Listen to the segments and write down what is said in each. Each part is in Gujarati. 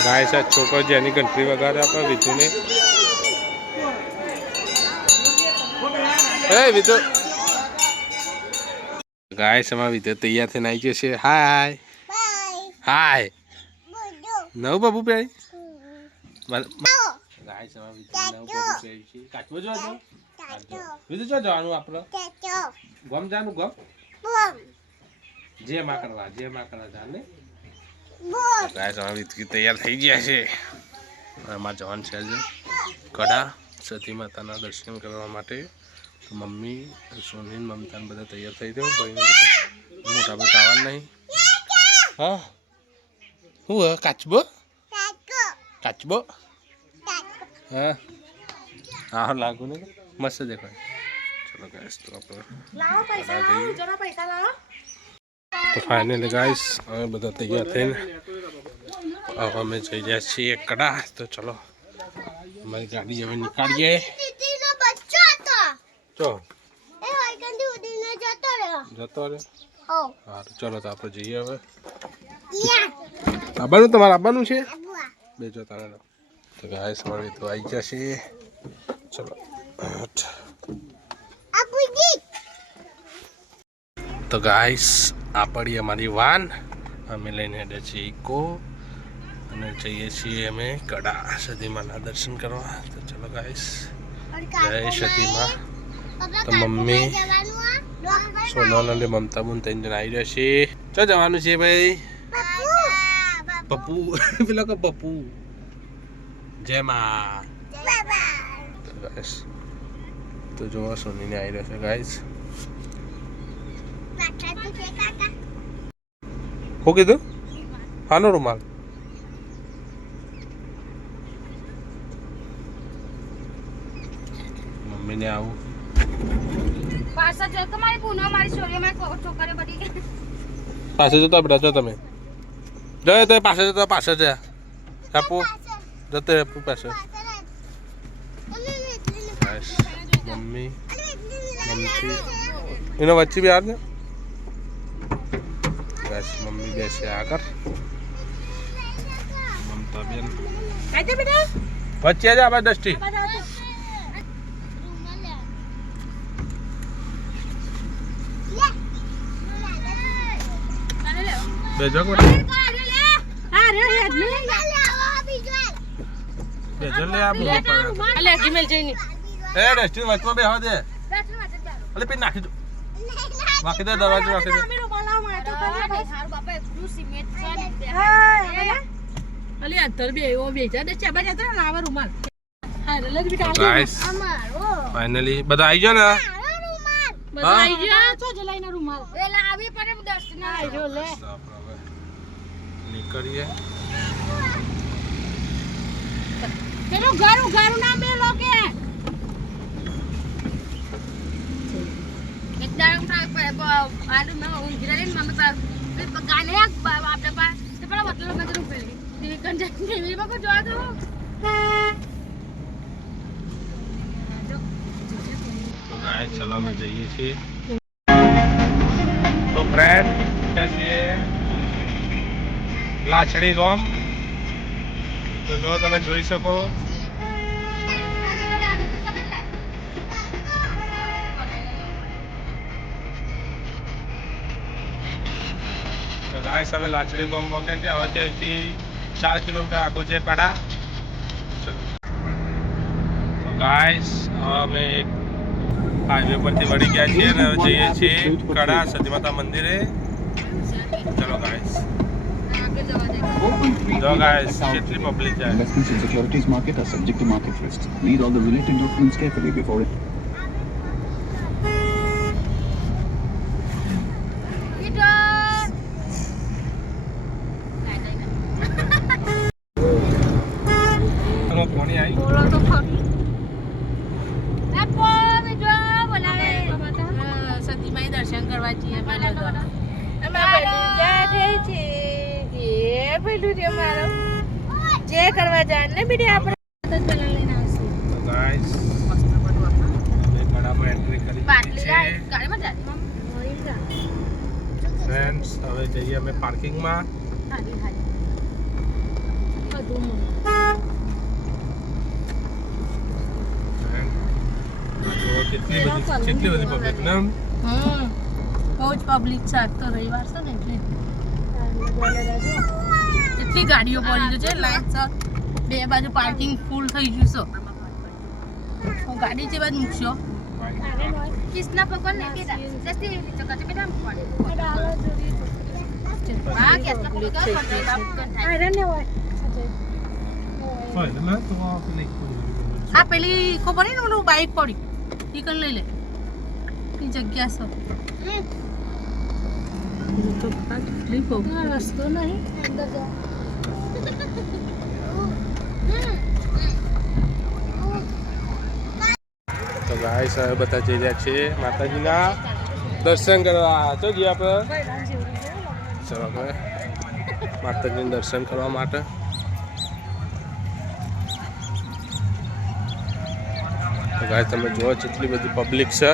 ગાય છે છોકરો જેની ઘંટડી વગાડે આપણે વિધુને વિધુ ગાય સમા વિધુ તૈયાર થઈને આવી ગયો છે હાય હાય નવ બાબુ પે ગાય સમા વિધુ નવ બાબુ પે છે કાચવો જો વિધુ જો જવાનું આપણે ગમ જાનું ગમ જે માં કરવા જાને ગાય સમા વિધુ તૈયાર થઈ ગયા છે એમાં જવાન છે આજે કડા સતી માતાના દર્શન કરવા માટે મમ્મી સોની મમતા બધા તૈયાર થઈ ગયો ભાઈ મોટા ભાઈ આવવાનું નહીં હા હું કાચબો કાચબો હા હા લાગુ ને મસ્ત દેખાય ચલો ગાઈસ તો તો ફાઇનલી ગાઈસ હવે બધા તૈયાર થઈને અમે જઈ રહ્યા છીએ કડા તો ચલો અમારી ગાડી હવે નીકાળીએ જતો રે હા ચલો તો આપણે જઈએ હવે આવવાનું તમારે આવવાનું છે બેજો તારે તો ગાય સવારે તો આવી જશે ચલો તો ગાઈસ આ પડી અમારી વાન અમે લઈને હેડે છીએ ઇકો અને જઈએ છીએ અમે કડા સતીમાના દર્શન કરવા તો ચલો ગાઈસ જય સતીમા તો મમ્મી સોનલ અને મમતા બુન ત્રણ જણ આવી રહ્યા છે ચો જવાનું છે ભાઈ પપ્પુ પેલા કો પપ્પુ જય માં તો ગાઈસ તો જોવા સોનીને આવી રહ્યા છે ગાઈસ હો કીધું હાનો રૂમાલ મમ્મીને આવું પાછા જો તમારી પૂનો મારી છોરીઓ મારી છોકરીઓ બધી પાસે જતો બેટા જો તમે જો તો પાસે જ આપો જતો આપો પાસે મમ્મી મમ્મી એનો વચ્ચે બી આવ ને બસ મમ્મી બેસે આગળ મમતા બેન કાઈ બેટા વચ્ચે જ આવા દસ્તી બેજો કો બેજો લે આ બોલ અલે જીમેલ જઈને એ દસ્તી વચ્ચે બે હો દે અલે પે નાખી દો બાકી દે દરવાજો રાખી દે બાપા એટલું સિમેન્ટ છે અલે અંતર બે એવો બેજા દે ચાબા જતો ને આવા રૂમાલ હા લે બેટા ગાઈસ ફાઇનલી બધા આવી ગયો ને બધા આવી ગયા તો જલાઈના રૂમાલ એલા આવી પડે દસ્ત ના આવ્યો લે નીકળીએ પેલો ઘર ના મેલો કે એક દાડા આડું ન ઊંઘરાને મમ્મી પા ગાને આપણે પા તે પેલા મતલબ મેં તો પેલી ટીવી કંજે ટીવી માં કો જોવા તો ગાઈસ ચલો અમે જઈએ છીએ તો ફ્રેન્ડ છે લાછડી રોમ તો જો તમે જોઈ શકો તો ગાઈસ હવે લાછડી રોમ વખતે હવે ત્યાંથી 4 કિલોમીટર આગળ છે કડા તો ગાઈસ અમે હાઈવે પરથી વળી ગયા છીએ અને જઈએ છીએ કડા સતી માતા મંદિરે ચલો ગાઈસ જો ગાઈસ કેટલી પબ્લિક જાય Investments in securities market are subject to market risks. Read all the related documents carefully before it. કોની આવી બોલો તો ખરી સતીમાઈ દર્શન કરવા જઈએ જે કરવા જાય ને બીડી આપણે લઈને આવશું ગાઈસ અમે કડામાં એન્ટ્રી કરી ગાડીમાં જાય ફ્રેન્ડ્સ હવે જઈએ અમે પાર્કિંગમાં કેટલી બધી પબ્લિક ને બહુ જ પબ્લિક છે આજ તો રવિવાર છે ને એટલે કેટલી ગાડીઓ પડી છે લાઈન છે બે બાજુ પાર્કિંગ ફૂલ થઈ ગયું છે ગાડી જે બાજુ મૂકશો કિસના પકડ ને કે જસ્તી ચકચક બેટા હા કે આ પેલી ખબર નહીં ને ઓલું બાઈક પડી ઈ કન લઈ લે ઈ જગ્યા છે રસ્તો નહીં અંદર જાઓ તો ગાઈસ હવે બધા જઈ રહ્યા છીએ માતાજીના દર્શન કરવા તો જી આપણે ચલો આપણે માતાજીના દર્શન કરવા માટે તો ગાઈસ તમે જુઓ કેટલી બધી પબ્લિક છે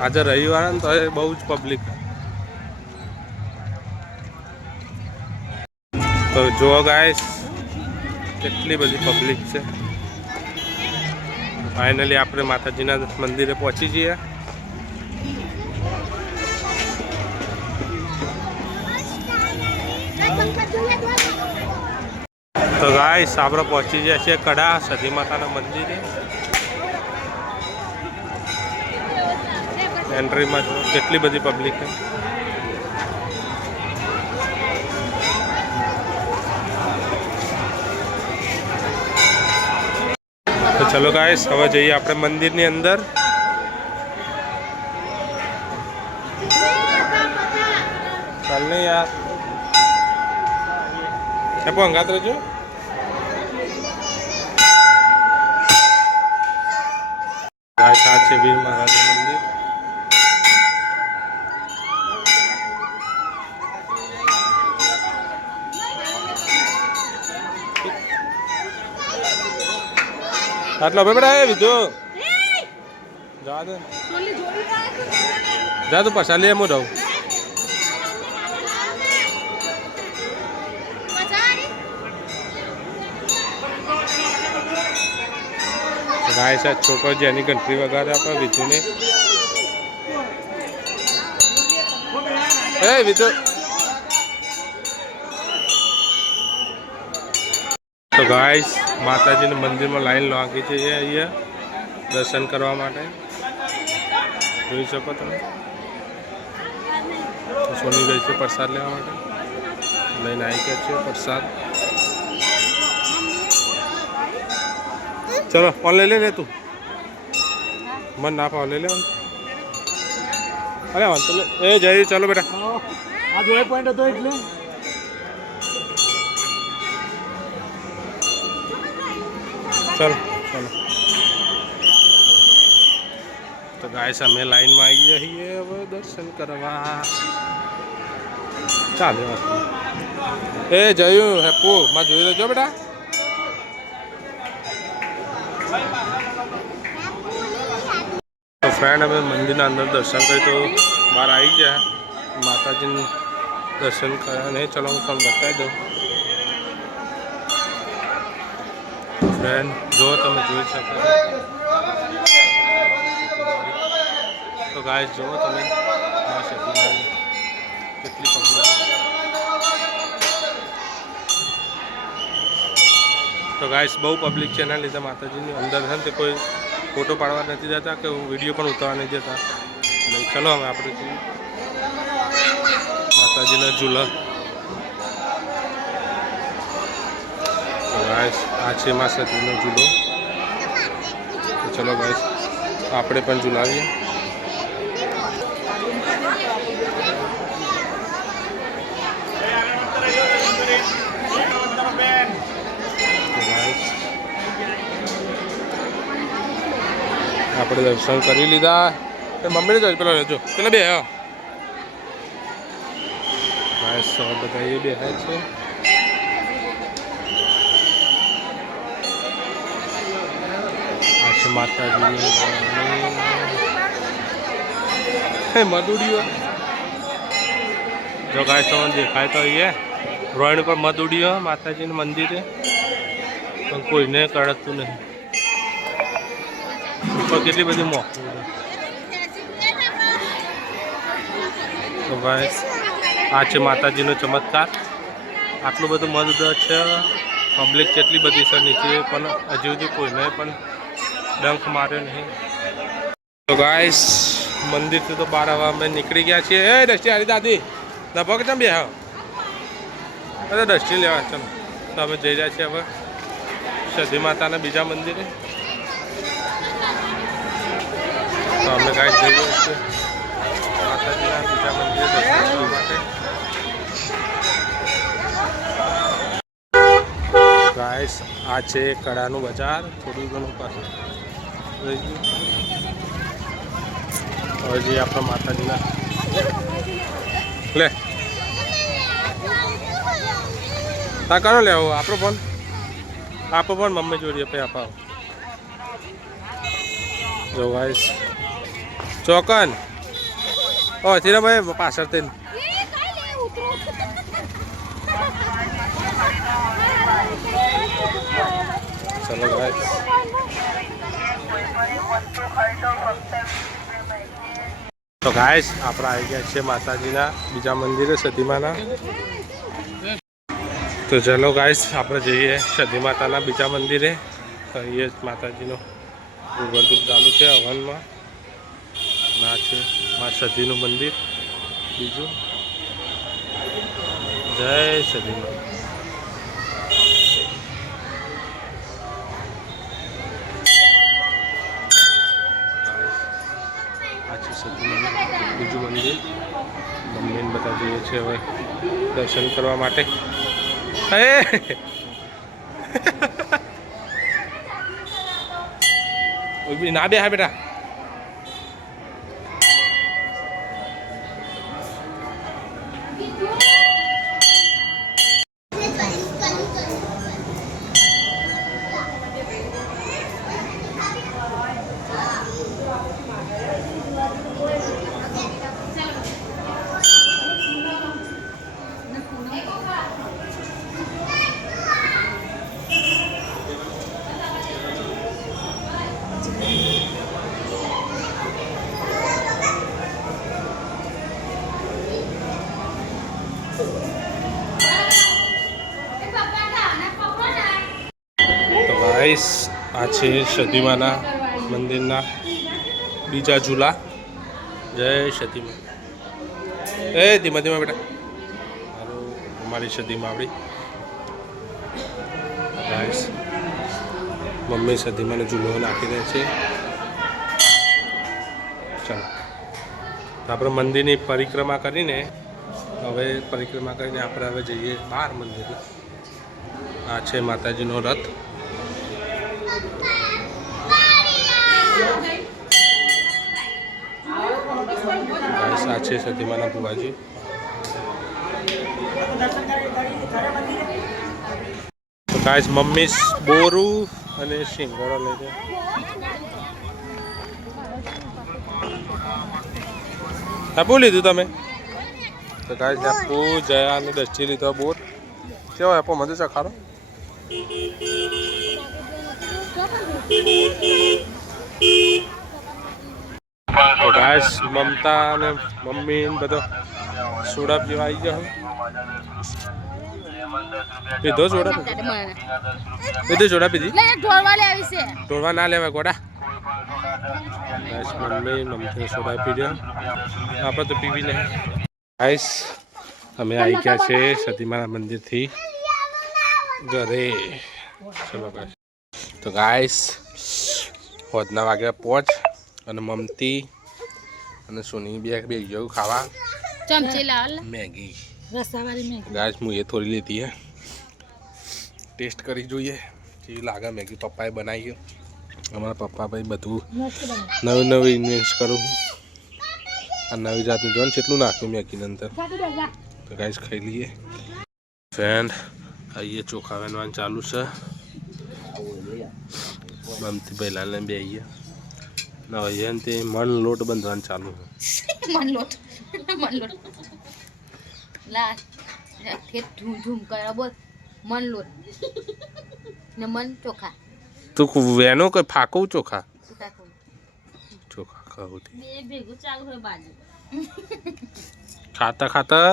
આજે રવિવાર ને તો એ બહુ જ પબ્લિક તો જુઓ ગાઈસ કેટલી બધી પબ્લિક છે ફાઇનલી આપણે માતાજીના મંદિરે પહોંચી જઈએ તો ગાઈસ આપણે પહોંચી ગયા છીએ કડા સતી માતાના મંદિરે એન્ટ્રીમાં જો કેટલી બધી પબ્લિક છે તો ચલો ગાઈસ હવે જઈએ આપણે મંદિરની અંદર ચાલ ને યાર એ અંગાત રહેજો ગાઈસ આ છે વીર મહારાજનું મંદિર આટલો બેટા એ વિધો જા દે જા તું પાછા લે હું રહું ગાય સાહેબ છોકરો જેની ઘંટરી વગાડે આપણે વિધુને એ વિધુ તો ગાઈસ માતાજીના મંદિરમાં લાઈન લાગી છે અહીંયા દર્શન કરવા માટે જોઈ શકો તમે સોની ગઈ છે પ્રસાદ લેવા માટે લઈને આવી ગયા છે પ્રસાદ ચલો ફોન લઈ લે તું મન ના પાવ લઈ લે અરે વાંધો એ જઈ ચાલો બેટા આ જોડે પોઈન્ટ હતો એટલે ચલો ચલો તો ગાઈસ અમે લાઈનમાં આવી જઈએ હવે દર્શન કરવા ચાલે એ જયું હેપુ માં જોઈ લેજો બેટા તો ફ્રેન્ડ અમે મંદિરના અંદર દર્શન કરી તો બહાર આવી ગયા માતાજીનું દર્શન કર્યા નહીં ચલો હું તમને બતાવી દઉં ફ્રેન્ડ જો તમે જોઈ શકો તો ગાઈસ જુઓ તમે કેટલી પબ્લિક તો ગાઈસ બહુ પબ્લિક છે એના લીધે માતાજીની અંદર છે ને તે કોઈ ફોટો પાડવા નથી જતા કે વિડીયો પણ ઉતારવા નથી જતા એટલે ચલો અમે આપણે જોઈએ માતાજીના ઝૂલા ગાઈસ આ છે મા સતીનો ઝૂલો તો ચલો ગાઈસ આપણે પણ ઝૂલાવીએ આપણે દર્શન કરી લીધા એ મમ્મીને જોઈ પેલો લેજો પેલા બે હા બધા એ બે છે માતાજી મધુડીઓ જો ગાય તમને દેખાય તો અહીંયા રોહિણી પર મધુડીઓ માતાજીનું મંદિર પણ કોઈને કળતું નહીં ઉપર કેટલી બધી મોકું તો ભાઈ આ છે માતાજીનો ચમત્કાર. આટલું બધું મદદ છે, પબ્લિક કેટલી બધી છે નીચે, પણ હજુ સુધી કોઈને પણ ડંખ માર્યો નહીં. તો ગાઈસ મંદિરથી તો 12 વાગે અમે નીકળી ગયા છીએ. એ દસ્તી હારી દાદી નભો કે તમે બે હા અરે દસ્તી લેવા ચાલો. તો અમે જઈ રહ્યા છીએ હવે સતી માતાના બીજા મંદિરે. તો અમે ગાઈસ જઈ રહ્યા છીએ માતાજીના બીજા મંદિરે દર્શન કરવા માટે. ગાઈસ આ છે કડાનું બજાર, થોડું ઘણું પાછું રહી ગયું. હજી આપણા માતાજીના લે તા કરો લેવો આપણો ફોન આપો પણ મમ્મી જોડીએ પે અપાવો. જો ગાઈસ ચોકન ઓ ચીરા ભાઈ પાછળ તેને ચલો ગાઈસ. તો ગાઈસ આપણે આવી ગયા છીએ માતાજીના બીજા મંદિરે સતીમાના. તો ચલો ગાઈસ આપણે જઈએ સતી માતાના બીજા મંદિરે. અહીંયા જ માતાજીનો ગોબરધૂપ ચાલુ છે હવનમાં. ના છે મા સતીનું મંદિર બીજું. જય સતીમા. બીજું મંદિર મમ્મીને બધા જઈએ છીએ હવે દર્શન કરવા માટે. ના બે હા બેટા. ગાઈસ આ છે સતીમાના મંદિરના બીજા ઝૂલા. જય સતીમા. એ ધીમા ધીમા બેટા. મારું અમારી સતીમાં આપણી ગાઈસ મમ્મી સતીમાનો ઝૂલો નાખી દે છે. ચાલો આપણે મંદિરની પરિક્રમા કરીને હવે આપણે હવે જઈએ બહાર મંદિરે. આ છે માતાજીનો રથ. આ છે સતીમાના બુવાજી. તો ગાઈસ મમ્મી બોરું અને સિંગોડો લઈ દે. આપું લીધું તમે? તો ગાઈસ આપું જયા અને દસ્તી લીધો બોર. કેવો આપો મને ચખાડો. તો ગાઈસ મમતા અને મમ્મી બધો સોડા પીવા આવી ગયો. પીધો સોડા? પીધું સોડા પીધી? ઢોળવા ના લેવાય ગોડા. ગાઈસ મમ્મી સોડા પી રહ્યા. આપણે તો પીવી નહીં. ગાઈસ અમે આવી ગયા છે સતીમાના મંદિરથી ઘરે. ચલો ગાઈસ. તો ગાઈસ હોદના વાગ્યા 5 અને મમતી અને સોની બે ગયું ખાવા ચમચી લાવ મેગી. રસાવાળી મેગી. ગાઈસ હું એ થોડી લીધી હે, ટેસ્ટ કરી જોઈએ કેવી લાગે મેગી. પપ્પાએ બનાવી. અમારા પપ્પા ભાઈ બધું નવી ઇન્વેન્ટ કરું. આ નવી જાતનું જોન કેટલું નાખ્યું મેગીની અંદર. તો ગાઈસ ખાઈ લઈએ. ફ્રેન્ડ આઈએ ચોખા વેનવાનું ચાલુ છે. મમતી પહેલાને બે આવીએ ના તે મન લોટ બંધવાનું ચાલુ છે. મન લોટ લા ધૂમ કરો બોલ. મન લોટ ને મન ચોખા. તું વેનો કે ફાકું ચોખા? કહુંથી બે ભેગું ચાલુ હોય બાજુ ખાતા ખાતા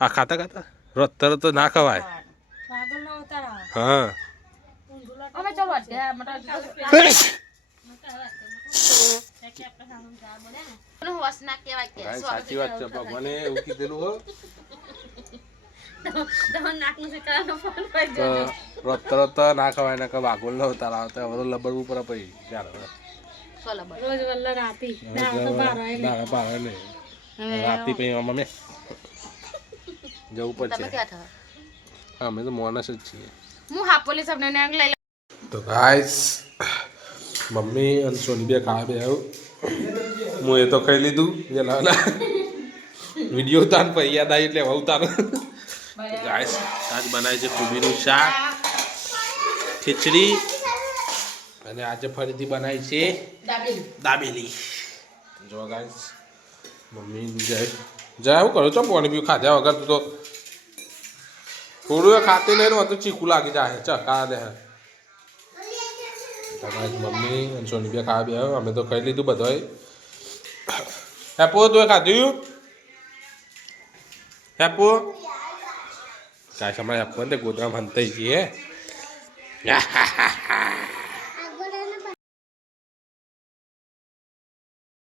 આ ખાતા ખાતા રોતર તો ના ખવાય હા અમે ચાલો અત્યારે મટા વસના કેવાય કે સાચી વાત છે ભગવાને એવું કીધેલું હો રોતર તો ના ખવાય ને કે વાગોલ નો તારા આવતા હવે લબડવું પડે પછી ચાલો રોજ વલ્લા રાતી ના પારે ને રાતી પછી અમે જવું પડશે અમે તો માણસ જ છીએ હું હાપોલી સબને ને લઈ તો ગાઈસ મમ્મી અને સોની બે ખાવા બે આવ્યું હું એ તો ખાઈ લીધું પેલા વિડીયો ઉતાર પછી યાદ આવી એટલે હવે ઉતારો ગાઈસ આજ બનાવે છે કોબીનું શાક ખીચડી અને આજે ફરીથી બનાવી છે દાબેલી જો ગાઈસ મમ્મી જાય હું કરું છો પાણી પીવું ખાધ્યા વગર તો થોડું ખાતી નહીં ને તો ચીકું લાગી જાય ચકા દે મમ્મી અને સોની બે ખાવા બે આવ્યો અમે તો ખાઈ લીધું બધોય હેપો તું ખાધું હેપો કાંઈ સમય હેપો ને ગોદરા મનતા છીએ